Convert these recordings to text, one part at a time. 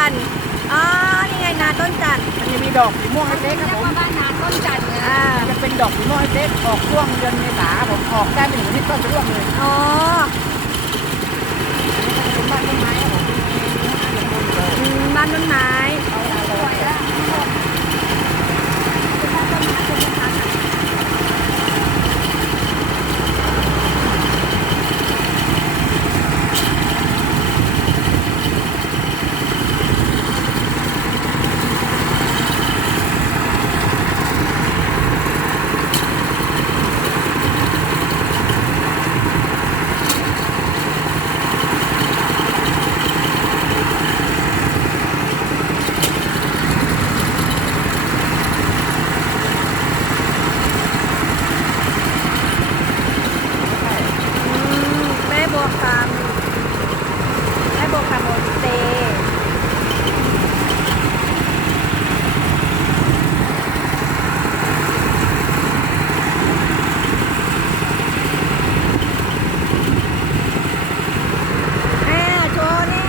จันทร์อ๋อนี่ไงนาต้นจันทร์มันจะมีดอกสีม่วงเล็กๆครับเรียผกมว่าบ้านนาต้นจันทร์เนี่ยอ่ามันจะเป็นดอกสีม่วงเล็กๆออกช่วงเดือนเมษาผมออกได้เป็นหนึ่งอาที่ต้นจะร่วงเลยอ๋อเป็นบ้านต้นไม้ครับผมอืมบ้านต้นไม้ อืมแม่บัวคำแม่บัวคำโฮมสเตย์อ่าโชว์นี่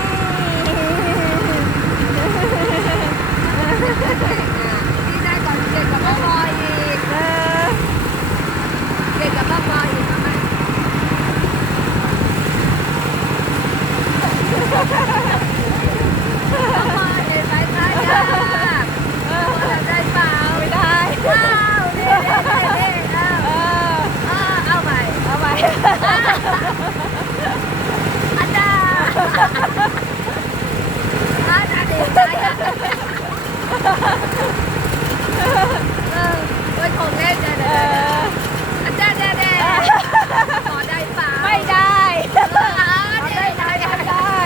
ที่ได้ก่อนเก่งกับพ่อบอยอีก เออ เก่งกับพ่อบอยอีกไหมพ่อบอยเห็นไหมคะยากได้เปล่า ไม่ได้ ว้าวนี่นี่นี่นี่เอา เออ เอาเอาไป เอาไป อาจารย์อาจารย์ดีใจอะเออไว้ของเล่นเด้อ เอ เด้อ อ อาจารย์เด้อเด้อขอได้เปล่า ไม่ได้ เออเอาได้ได้ได้ ได้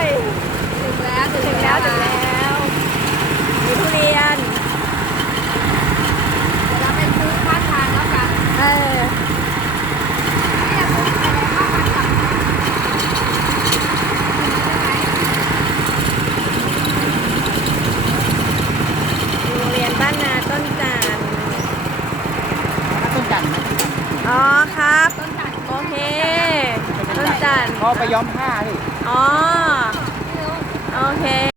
ถึงแล้ว ถึงแล้วถึงแล้วมีทุเรียน เราไปซื้อข้างทางแล้วกัน เออ เนี่ยซื้อไปแล้วข้าวผัดกับใช่ไหม โรงเรียนบ้านนาต้นจันทร์ ต้นจันทร์นะ อ๋อครับ ต้นจันทร์ โอเค ต้ น พอไปย้อมผ้าพี่ อ๋อ โอเค